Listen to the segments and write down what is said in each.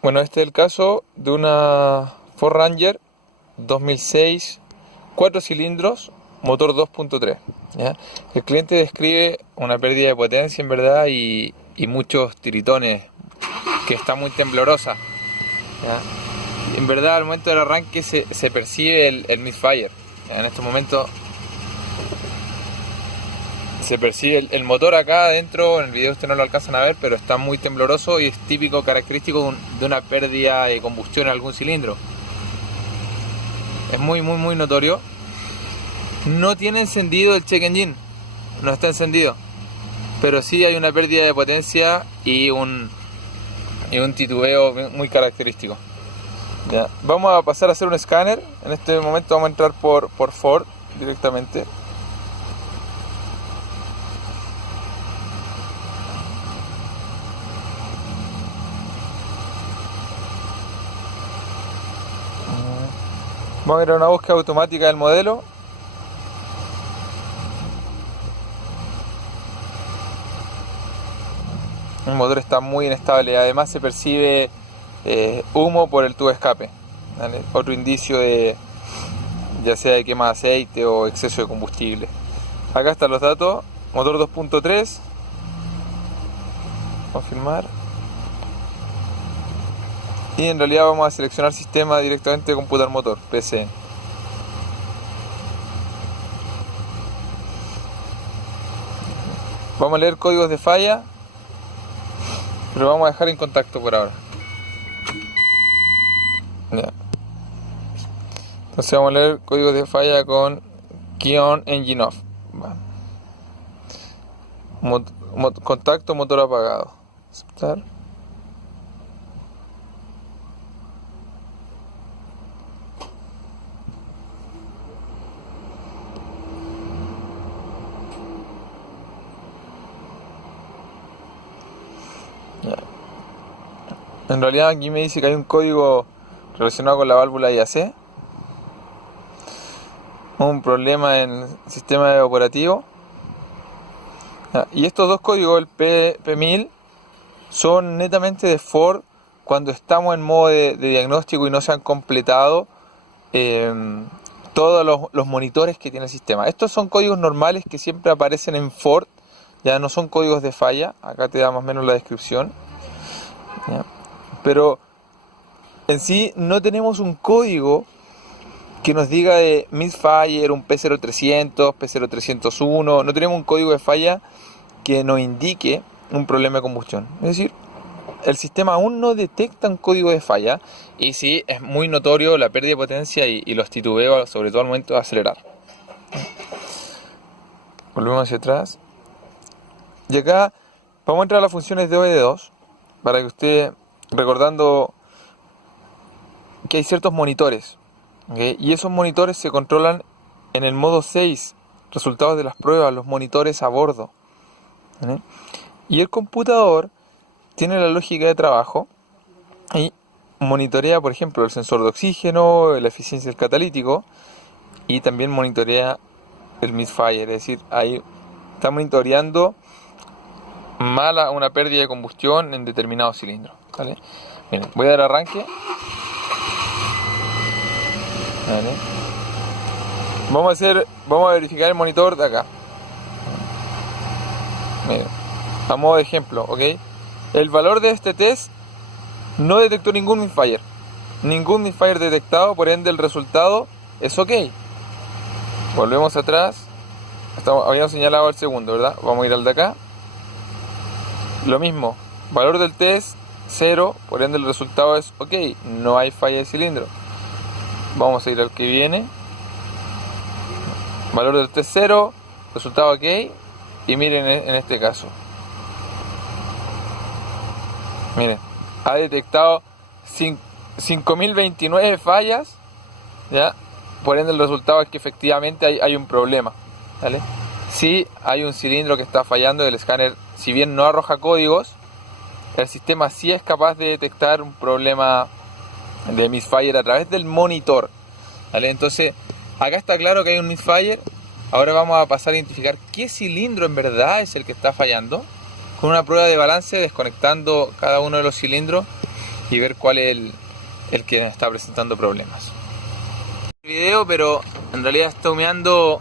Bueno, este es el caso de una Ford Ranger 2006, 4 cilindros, motor 2.3. ¿Ya? El cliente describe una pérdida de potencia en verdad y muchos tiritones, que está muy temblorosa. ¿Ya? En verdad al momento del arranque se percibe el misfire. En este momento se percibe el motor acá adentro. En el video ustedes no lo alcanzan a ver, pero está muy tembloroso y es típico, característico de una pérdida de combustión en algún cilindro. Es muy notorio. No tiene encendido el check engine, no está encendido, pero sí hay una pérdida de potencia y un titubeo muy característico. Ya. Vamos a pasar a hacer un escáner. En este momento vamos a entrar por Ford directamente. Vamos a ir a una búsqueda automática del modelo. El motor está muy inestable, además se percibe humo por el tubo de escape, ¿vale? Otro indicio de ya sea de quema de aceite o exceso de combustible. Acá están los datos: motor 2.3, confirmar, y en realidad vamos a seleccionar sistema directamente de computar motor, PC. Vamos a leer códigos de falla, pero vamos a dejar en contacto por ahora. Ya. Entonces vamos a leer códigos de falla con key on, engine off. Contacto, motor apagado. Aceptar. Ya. En realidad aquí me dice que hay un código relacionado con la válvula IAC, un problema en el sistema operativo. Y estos dos códigos, el P1000, son netamente de Ford cuando estamos en modo de diagnóstico y no se han completado todos los monitores que tiene el sistema. Estos son códigos normales que siempre aparecen en Ford, ya no son códigos de falla. Acá te da más o menos la descripción, ¿ya? Pero en sí no tenemos un código que nos diga de misfire, un P0300, P0301. No tenemos un código de falla que nos indique un problema de combustión. Es decir, el sistema aún no detecta un código de falla, y sí es muy notorio la pérdida de potencia y los titubeos, sobre todo al momento de acelerar. Volvemos hacia atrás. Y acá vamos a entrar a las funciones de OBD2 para que usted, recordando que hay ciertos monitores, ¿okay? Y esos monitores se controlan en el modo 6, resultados de las pruebas, los monitores a bordo, ¿okay? Y el computador tiene la lógica de trabajo y monitorea, por ejemplo, el sensor de oxígeno, la eficiencia del catalítico, y también monitorea el misfire, es decir, ahí está monitoreando una pérdida de combustión en determinado cilindro, ¿vale? Miren, voy a dar arranque. ¿Vale? Vamos a verificar el monitor de acá. Miren, a modo de ejemplo, ¿ok? El valor de este test no detectó ningún misfire. Ningún misfire detectado, por ende el resultado es ok. Volvemos atrás. Habíamos señalado el segundo, ¿verdad? Vamos a ir al de acá. Lo mismo, valor del test 0, por ende el resultado es ok. No hay falla de cilindro. Vamos a ir al que viene. Valor del test 0, resultado ok. Y miren en este caso. Miren, ha detectado 5029 fallas, ¿ya? Por ende el resultado es que efectivamente hay un problema, ¿vale? Si hay un cilindro que está fallando, el escáner, si bien no arroja códigos, el sistema sí es capaz de detectar un problema de misfire a través del monitor, ¿vale? Entonces, acá está claro que hay un misfire. Ahora vamos a pasar a identificar qué cilindro en verdad es el que está fallando, con una prueba de balance, desconectando cada uno de los cilindros y ver cuál es el que está presentando problemas. Video, pero en realidad está humeando.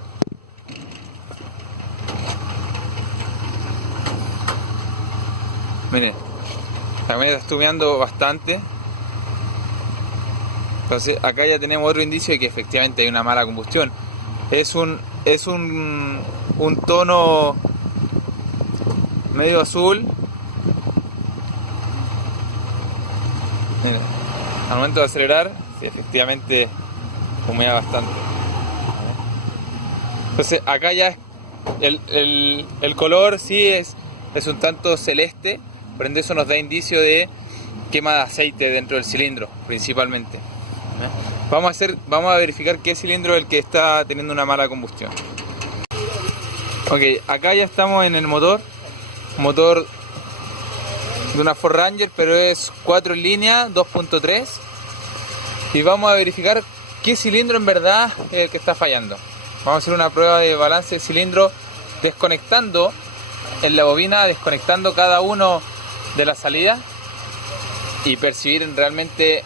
Miren, la camioneta está humeando bastante. Entonces acá ya tenemos otro indicio de que efectivamente hay una mala combustión. Es un tono medio azul. Miren, al momento de acelerar, sí, efectivamente humea bastante. Entonces acá ya el color sí es un tanto celeste, por ende eso nos da indicio de quema de aceite dentro del cilindro principalmente. Vamos a verificar qué cilindro es el que está teniendo una mala combustión. Ok, acá ya estamos en el motor de una Ford Ranger, pero es 4 en línea, 2.3, y vamos a verificar qué cilindro en verdad es el que está fallando. Vamos a hacer una prueba de balance del cilindro desconectando en la bobina, desconectando cada uno de las salidas y percibir realmente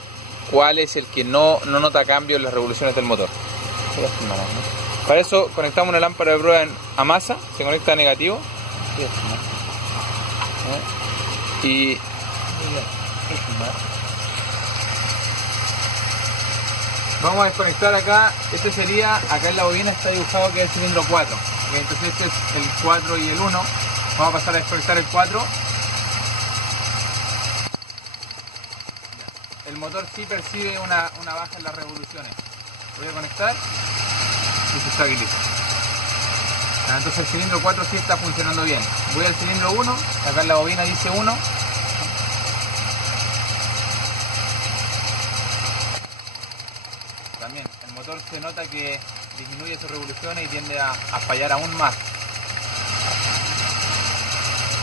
cuál es el que no nota cambio en las revoluciones del motor. Para eso conectamos una lámpara de prueba a masa, se conecta a negativo y vamos a desconectar acá. Este sería, acá en la bobina está dibujado que es el cilindro 4. Entonces este es el 4 y el 1. Vamos a pasar a desconectar el 4. El motor sí percibe una baja en las revoluciones. Voy a conectar y se estabiliza. Entonces el cilindro 4 sí está funcionando bien. Voy al cilindro 1, acá en la bobina dice 1. También el motor se nota que disminuye sus revoluciones y tiende a fallar aún más.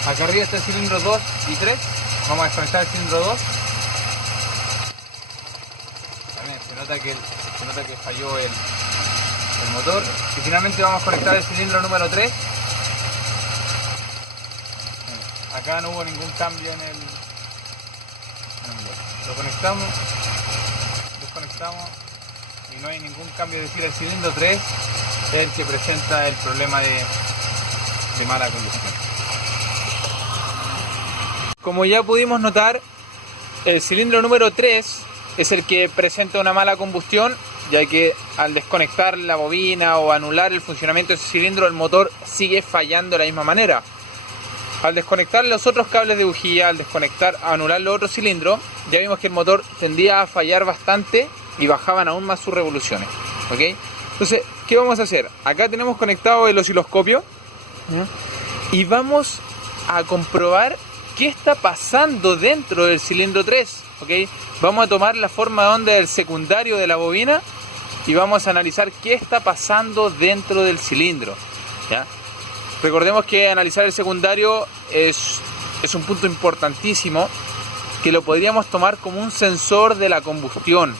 Acá arriba está el cilindro 2 y 3. Vamos a desconectar el cilindro 2. También se nota que falló el motor. Y finalmente vamos a conectar el cilindro número 3. Acá no hubo ningún cambio en el motor. Lo conectamos, desconectamos y no hay ningún cambio. Es decir, el cilindro 3 es el que presenta el problema de mala combustión. Como ya pudimos notar, el cilindro número 3 es el que presenta una mala combustión, ya que al desconectar la bobina o anular el funcionamiento de ese cilindro, el motor sigue fallando de la misma manera. Al desconectar los otros cables de bujía, al anular los otros cilindros, ya vimos que el motor tendía a fallar bastante y bajaban aún más sus revoluciones. ¿Okay? Entonces, ¿qué vamos a hacer? Acá tenemos conectado el osciloscopio y vamos a comprobar qué está pasando dentro del cilindro 3. ¿Okay? Vamos a tomar la forma de onda del secundario de la bobina y vamos a analizar qué está pasando dentro del cilindro. ¿Ya? Recordemos que analizar el secundario es un punto importantísimo, que lo podríamos tomar como un sensor de la combustión.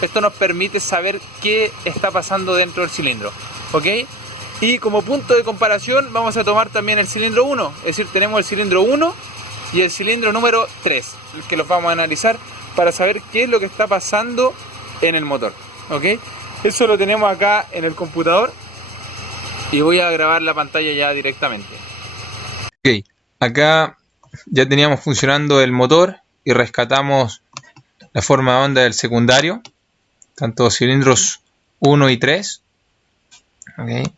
Esto nos permite saber qué está pasando dentro del cilindro. ¿Ok? Y como punto de comparación vamos a tomar también el cilindro 1. Es decir, tenemos el cilindro 1 y el cilindro número 3, que los vamos a analizar para saber qué es lo que está pasando en el motor. ¿Ok? Eso lo tenemos acá en el computador y voy a grabar la pantalla ya directamente. Ok, acá ya teníamos funcionando el motor y rescatamos la forma de onda del secundario, tanto cilindros 1 y 3. Ok.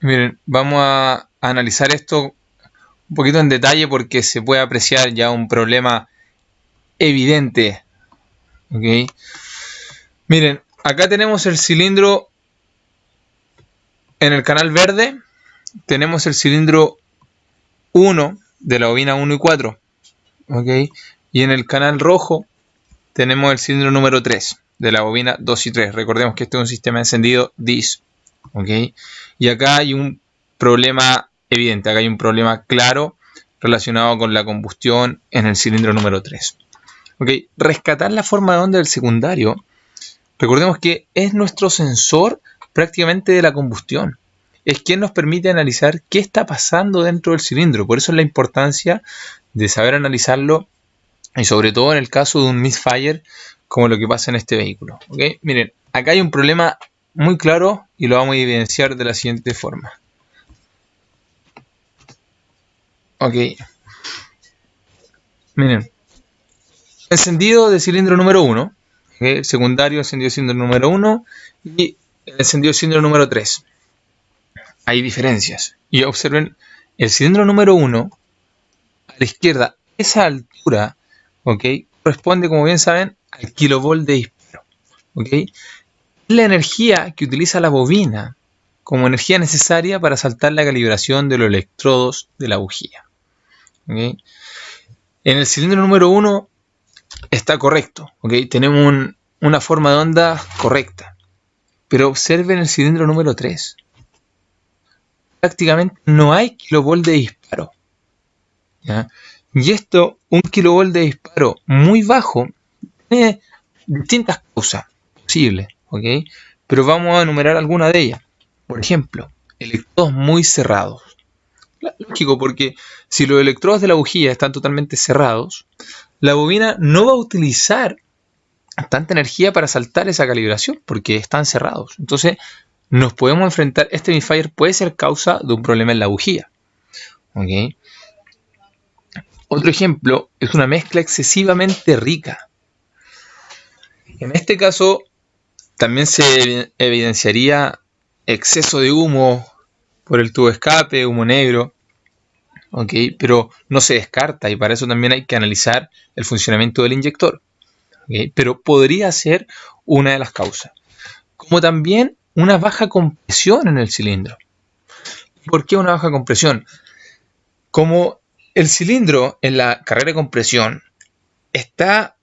Miren, vamos a analizar esto un poquito en detalle porque se puede apreciar ya un problema evidente. Okay. Miren, acá tenemos el cilindro en el canal verde, tenemos el cilindro 1 de la bobina 1 y 4. Okay. Y en el canal rojo tenemos el cilindro número 3 de la bobina 2 y 3. Recordemos que este es un sistema de encendido DIS. Okay. Y acá hay un problema evidente, acá hay un problema claro relacionado con la combustión en el cilindro número 3. Okay. Rescatar la forma de onda del secundario, recordemos que es nuestro sensor prácticamente de la combustión. Es quien nos permite analizar qué está pasando dentro del cilindro. Por eso es la importancia de saber analizarlo Y sobre todo en el caso de un misfire, como lo que pasa en este vehículo. ¿Okay? Miren, acá hay un problema muy claro y lo vamos a evidenciar de la siguiente forma. Ok. Miren, encendido de cilindro número 1, ¿okay? Secundario, encendido de cilindro número 1 y encendido de cilindro número 3. Hay diferencias. Y observen, el cilindro número 1, a la izquierda, esa altura, ¿ok? Corresponde, como bien saben, al kilovolt de disparo. ¿Ok? La energía que utiliza la bobina como energía necesaria para saltar la calibración de los electrodos de la bujía. ¿Ok? En el cilindro número 1 está correcto. ¿Ok? Tenemos una forma de onda correcta. Pero observen el cilindro número 3. Prácticamente no hay kilovolt de disparo. ¿Ya? Y esto, un kilovolt de disparo muy bajo, tiene distintas causas posibles, ¿ok? Pero vamos a enumerar algunas de ellas. Por ejemplo, electrodos muy cerrados. Lógico, porque si los electrodos de la bujía están totalmente cerrados, la bobina no va a utilizar tanta energía para saltar esa calibración, porque están cerrados. Entonces, nos podemos enfrentar, este misfire puede ser causa de un problema en la bujía, ¿ok? Otro ejemplo es una mezcla excesivamente rica. En este caso, también se evidenciaría exceso de humo por el tubo de escape, humo negro, ¿ok? Pero no se descarta y para eso también hay que analizar el funcionamiento del inyector, ¿ok? Pero podría ser una de las causas. Como también una baja compresión en el cilindro. ¿Por qué una baja compresión? Como el cilindro en la carrera de compresión está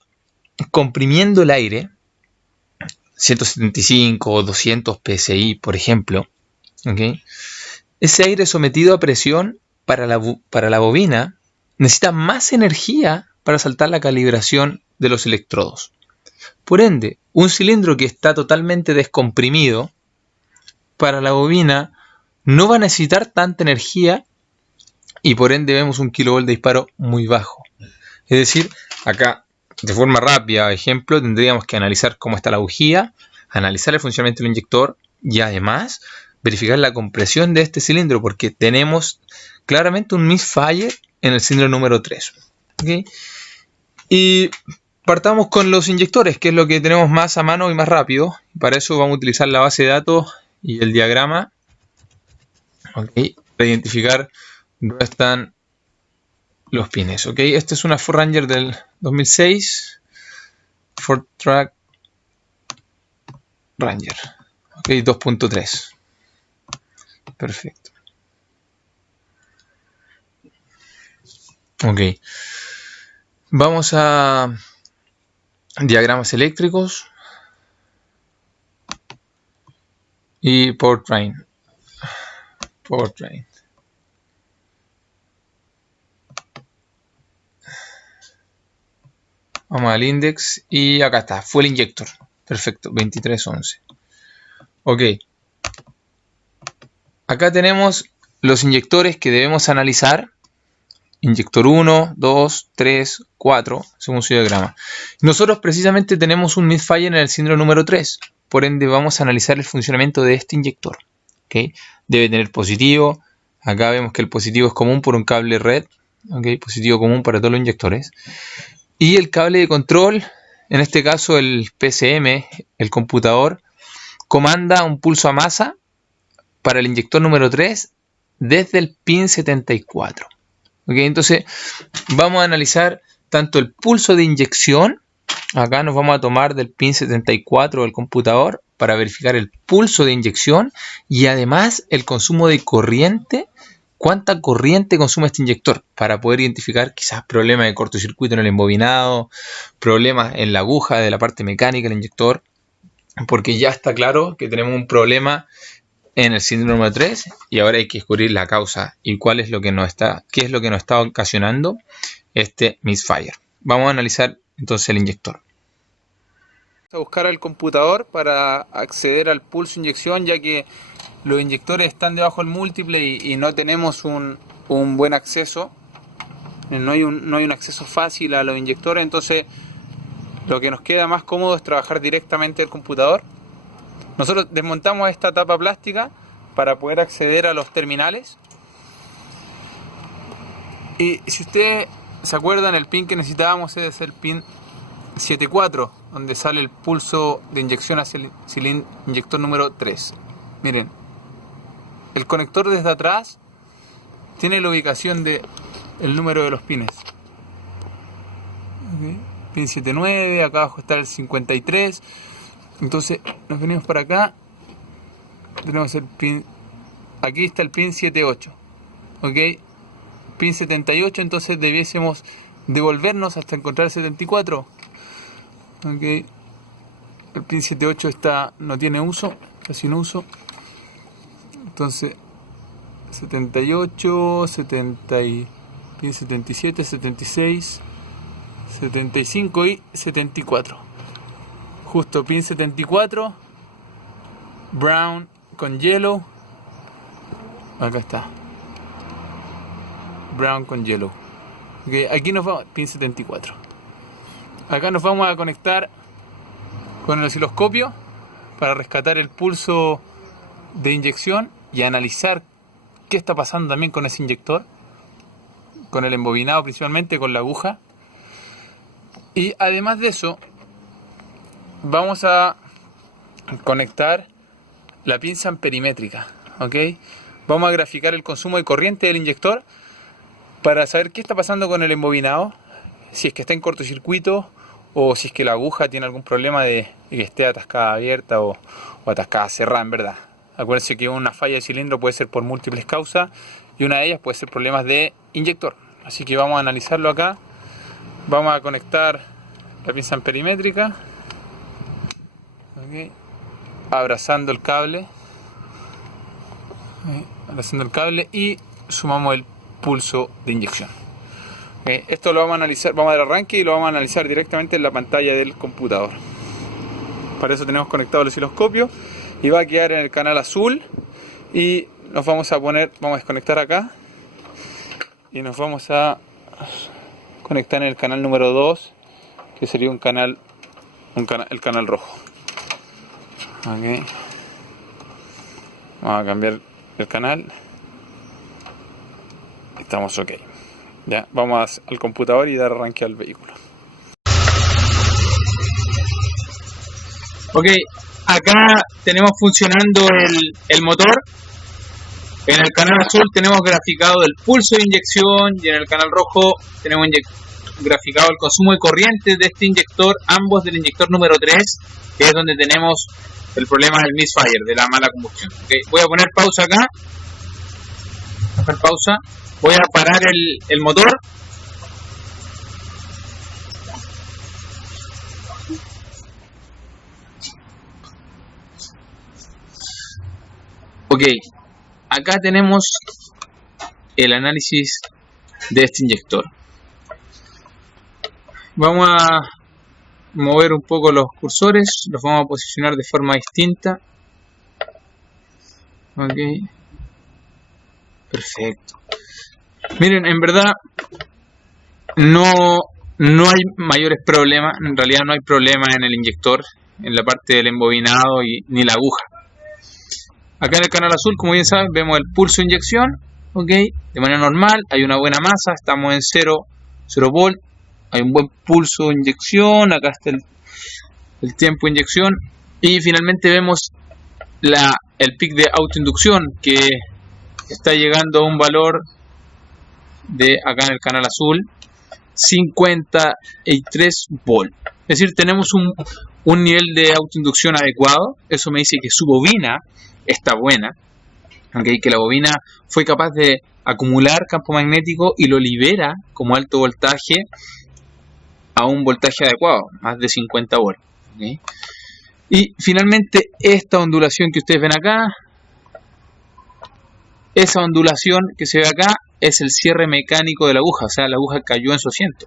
comprimiendo el aire, 175 o 200 psi, por ejemplo, ¿okay? Ese aire sometido a presión para la bobina necesita más energía para saltar la calibración de los electrodos. Por ende, un cilindro que está totalmente descomprimido para la bobina no va a necesitar tanta energía y por ende vemos un kilovolt de disparo muy bajo. Es decir, acá de forma rápida, ejemplo, tendríamos que analizar cómo está la bujía, analizar el funcionamiento del inyector y además verificar la compresión de este cilindro porque tenemos claramente un misfire en el cilindro número 3. ¿Okay? Y partamos con los inyectores, que es lo que tenemos más a mano y más rápido. Para eso vamos a utilizar la base de datos y el diagrama, ¿okay? Para identificar dónde están los pines. ¿Okay? Esta es una Ford Ranger del 2006, Ford Track Ranger, ¿okay? 2.3. Perfecto. Ok. Vamos a diagramas eléctricos y powertrain. Vamos al index y acá está, fuel inyector. Perfecto, 2311. Ok. Acá tenemos los inyectores que debemos analizar. Inyector 1, 2, 3, 4, según su diagrama. Nosotros precisamente tenemos un misfire en el cilindro número 3. Por ende vamos a analizar el funcionamiento de este inyector. ¿Okay? Debe tener positivo. Acá vemos que el positivo es común por un cable red. ¿Okay? Positivo común para todos los inyectores. Y el cable de control, en este caso el PCM, el computador, comanda un pulso a masa para el inyector número 3 desde el pin 74. ¿Okay? Entonces vamos a analizar tanto el pulso de inyección, acá nos vamos a tomar del pin 74 del computador para verificar el pulso de inyección y además el consumo de corriente, cuánta corriente consume este inyector para poder identificar quizás problemas de cortocircuito en el embobinado, problemas en la aguja de la parte mecánica del inyector, porque ya está claro que tenemos un problema en el cilindro número 3 y ahora hay que descubrir la causa y qué es lo que nos está ocasionando este misfire. Vamos a analizar entonces el inyector. Vamos a buscar al computador para acceder al pulso de inyección, ya que los inyectores están debajo del múltiple y no tenemos un buen acceso no hay un acceso fácil a los inyectores, entonces lo que nos queda más cómodo es trabajar directamente el computador. Nosotros desmontamos esta tapa plástica para poder acceder a los terminales. Y si ustedes se acuerdan, el pin que necesitábamos es el pin 7.4, donde sale el pulso de inyección hacia el cilindro inyector número 3. Miren, el conector desde atrás tiene la ubicación de el número de los pines. Okay. Pin 7.9, acá abajo está el 53. Entonces nos venimos para acá, tenemos el pin, aquí está el pin 7.8, ok, pin 78, entonces debiésemos devolvernos hasta encontrar el 74, ok, el pin 7.8 no tiene uso, está sin uso, entonces 78, 70, pin 77, 76, 75 y 74. Justo pin 74, brown con yellow, acá está, brown con yellow. Okay, aquí nos vamos, pin 74. Acá nos vamos a conectar con el osciloscopio para rescatar el pulso de inyección y analizar qué está pasando también con ese inyector, con el embobinado principalmente, con la aguja. Y además de eso, vamos a conectar la pinza amperimétrica, ¿ok? Vamos a graficar el consumo de corriente del inyector para saber qué está pasando con el embobinado, si es que está en cortocircuito o si es que la aguja tiene algún problema de que esté atascada abierta o atascada cerrada, en verdad. Acuérdense que una falla de cilindro puede ser por múltiples causas y una de ellas puede ser problemas de inyector. Así que vamos a analizarlo acá. Vamos a conectar la pinza amperimétrica. Okay. Abrazando el cable, y sumamos el pulso de inyección. Okay. Esto lo vamos a analizar, vamos a dar arranque y lo vamos a analizar directamente en la pantalla del computador. Para eso tenemos conectado el osciloscopio y va a quedar en el canal azul y nos vamos a desconectar acá y nos vamos a conectar en el canal número 2, que sería el canal rojo. Okay. Vamos a cambiar el canal. Estamos ok. Ya, vamos al computador y dar arranque al vehículo. Ok, acá tenemos funcionando el motor. En el canal azul tenemos graficado el pulso de inyección y en el canal rojo tenemos graficado el consumo de corriente de este inyector, ambos del inyector número 3, que es donde tenemos el problema del misfire, de la mala combustión. Okay. Voy a poner pausa acá. Voy a parar el motor. Ok. Acá tenemos el análisis de este inyector. Vamos a mover un poco los cursores, los vamos a posicionar de forma distinta. Ok, perfecto. Miren, en verdad no hay mayores problemas, en realidad no hay problema en el inyector, en la parte del embobinado ni la aguja. Acá en el canal azul, como bien saben, vemos el pulso de inyección, ok, de manera normal, hay una buena masa, estamos en 0 volt. Hay un buen pulso de inyección, acá está el tiempo de inyección y finalmente vemos el pic de autoinducción que está llegando a un valor de, acá en el canal azul, 53 volt. Es decir, tenemos un nivel de autoinducción adecuado. Eso me dice que su bobina está buena, okay, que la bobina fue capaz de acumular campo magnético y lo libera como alto voltaje a un voltaje adecuado, más de 50 volts. ¿Okay? Y finalmente esta ondulación que ustedes ven acá, esa ondulación que se ve acá es el cierre mecánico de la aguja, o sea, la aguja cayó en su asiento.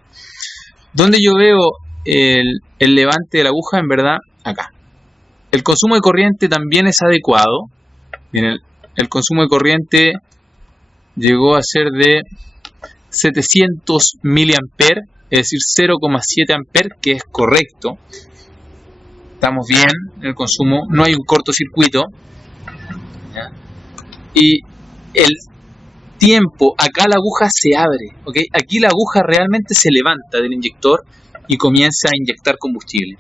Donde yo veo el levante de la aguja, en verdad, acá. El consumo de corriente también es adecuado. Miren, el consumo de corriente llegó a ser de 700 mA, es decir, 0,7 amperes, que es correcto. Estamos bien en el consumo, no hay un cortocircuito. ¿Ya? Y el tiempo, acá la aguja se abre, ¿ok? Aquí la aguja realmente se levanta del inyector y comienza a inyectar combustible.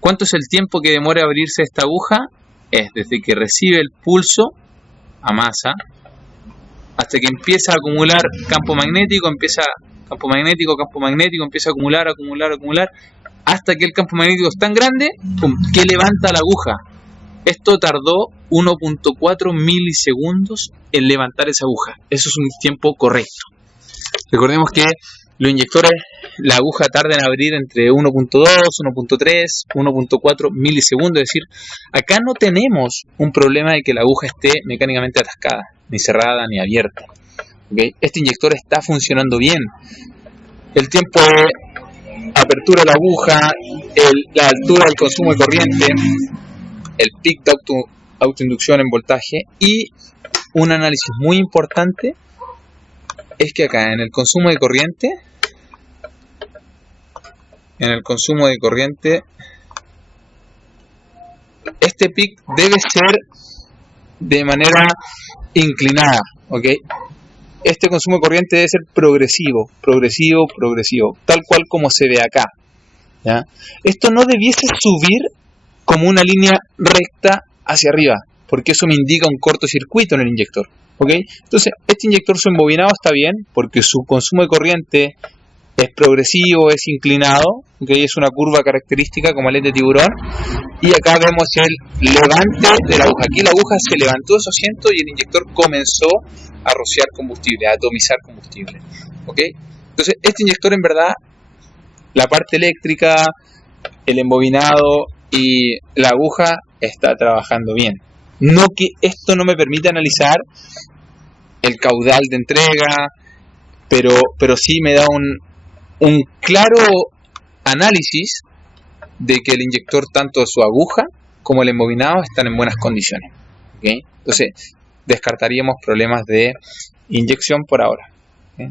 ¿Cuánto es el tiempo que demora abrirse esta aguja? Es desde que recibe el pulso a masa hasta que empieza a acumular campo magnético, empieza a acumular, hasta que el campo magnético es tan grande que levanta la aguja. Esto tardó 1.4 milisegundos en levantar esa aguja. Eso es un tiempo correcto. Recordemos que los inyectores, la aguja tarda en abrir entre 1.2, 1.3, 1.4 milisegundos. Es decir, acá no tenemos un problema de que la aguja esté mecánicamente atascada, ni cerrada, ni abierta. ¿Okay? Este inyector está funcionando bien. El tiempo de apertura de la aguja, la altura del consumo de corriente, el pic de autoinducción en voltaje, y un análisis muy importante es que acá en el consumo de corriente, este pic debe ser de manera inclinada, ¿ok? Este consumo de corriente debe ser progresivo, tal cual como se ve acá, ¿ya? Esto no debiese subir como una línea recta hacia arriba, porque eso me indica un cortocircuito en el inyector, ¿ok? Entonces, este inyector, su embobinado está bien, porque su consumo de corriente es progresivo, es inclinado, ¿okay? Es una curva característica como aleta de tiburón, y acá vemos el levante de la aguja. Aquí la aguja se levantó de su asiento y el inyector comenzó a rociar combustible, a atomizar combustible, ¿ok? Entonces, este inyector, en verdad, la parte eléctrica, el embobinado y la aguja está trabajando bien. No que esto no me permite analizar el caudal de entrega, pero sí me da un claro análisis de que el inyector, tanto su aguja como el embobinado, están en buenas condiciones, ¿okay? Entonces, descartaríamos problemas de inyección por ahora, ¿okay?